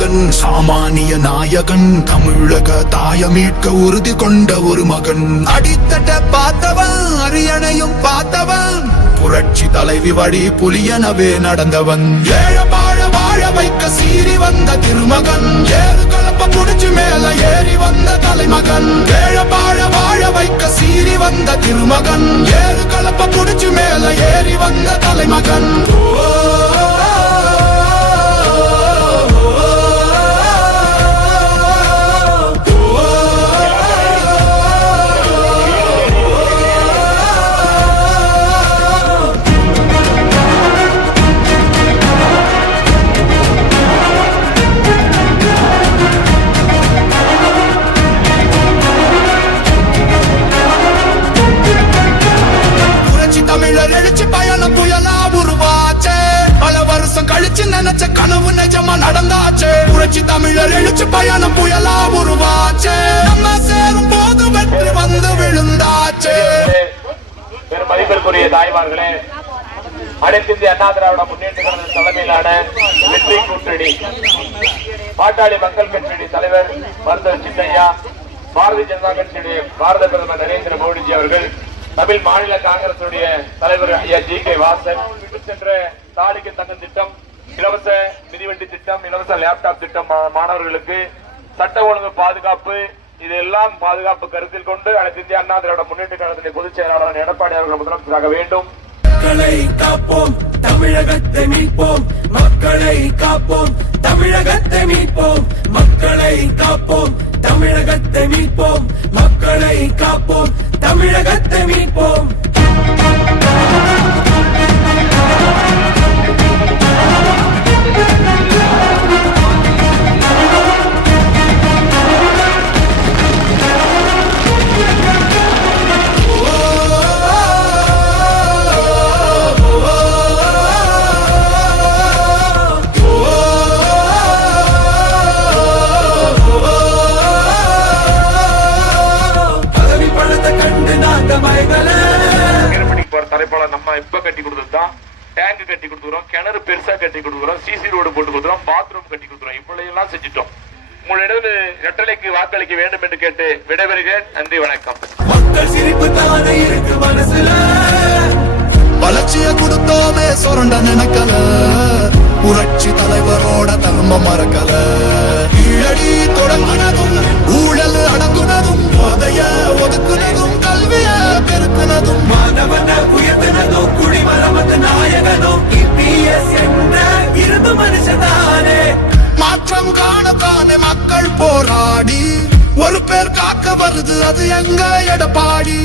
மகன், சாமானிய நாயகன், தமிழக தாய மீட்க உறுதி கொண்ட ஒரு மகன். அடித்தட்ட பார்த்தவன், அரியணையும் பார்த்தவன், புரட்சி தலைவி வழி புலியனவே நடந்தவன். ஏழ வாழ வாழ வைக்க சீறி வந்த திருமகன், ஏறு கலப்ப புடிச்சு மேல ஏறி வந்த தலைமகன். ஏழ வாழ வாழ வைக்க சீறி வந்த திருமகன், ஏறு கலப்ப புடிச்சு மேல ஏறி வந்த தலைமகன். தமிழர் எழுச்சி பயணம் புயலா உருவாச்சே, பல வருஷம் கழிச்சு நினைச்ச கனவு நிஜமா நடந்தாச்சே. புரட்சி தமிழர் எழுச்சி பயணம் புயலா உருவாச்சே, நம்ம சேரும் போது வெற்றி வந்து விழுந்தாச்சே. பெரும் மதிப்பிற்குரிய தாய்மார்களே, அனைத்து இந்திய அண்ணா திராவிட முன்னேற்ற கழக தலைமையிலான வெற்றி கூட்டணி பாட்டாளி மக்கள் கட்சியுடைய தலைவர் மருத்துவர் சின்னையா, பாரதிய ஜனதா கட்சியுடைய பாரத பிரதமர் நரேந்திர மோடிஜி அவர்கள், தமிழ் மாநில காங்கிரஸ் தலைவர் ஐயா ஜி.கே. வாசன் சென்ற தாலிக்கு தங்கும் திட்டம், இலவச மிதிவண்டி திட்டம், இலவச லேப்டாப் திட்டம், மாணவர்களுக்கு சட்ட ஒழுங்கு பாதுகாப்பு, இதெல்லாம் பாதுகாப்பு கருத்தில் கொண்டு அனைத்து இந்திய அண்ணா திராவிட முன்னேற்ற கழகத்தின் பொதுச் செயலாளர் எடப்பாடி அவர்கள் முதலமைச்சராக வேண்டும். மக்களை காப்போம், தமிழகத்தை மீட்போம், மக்களை காப்போம், தமிழகத்தை மீட்போம், மக்களை காப்போம், தமிழகத்தை மீட்போம், மக்களை காப்போம், தமிழகத்தை மீட்போம். தலைப்பாளர் நம்ம இப்ப கட்டி கொடுத்ததுதான், டேங்க் கட்டி கொடுத்துறோம், கிணறு பெருசா கட்டி கொடுக்குறோம், சிசி ரோடு போட்டு கொடுக்குறோம், பாத்ரூம் கட்டி கொடுக்குறோம், இவ்வளவு எல்லாம் செஞ்சிட்டோம். உங்களிடம் இரட்டலைக்கு வாக்களிக்க வேண்டும் என்று கேட்டு விடைபெறுகிறேன். நன்றி, வணக்கம். மக்கள் சிரிப்பு தானே இருக்கு மனசுல, வளர்ச்சிய கொடுத்தோமே சொரண்ட நினைக்கல, புரட்சி தலைவரோட தர்ம மறக்கல. கீழடி தொடங்கினதும் ஊழல் அடங்குனதும், போதைய ஒதுக்குனதும், கல்விய பெருக்குனதும், மாணவன உயர்த்தினதும், குடிமரமத்து நாயகனும், இபிஎஸ் என்ற இரும்பு மனுஷதானே. மாற்றம் காணத்தானே மக்கள் போராடி ஒரு பேர் காக்க வருது, அது எங்க எடப்பாடி.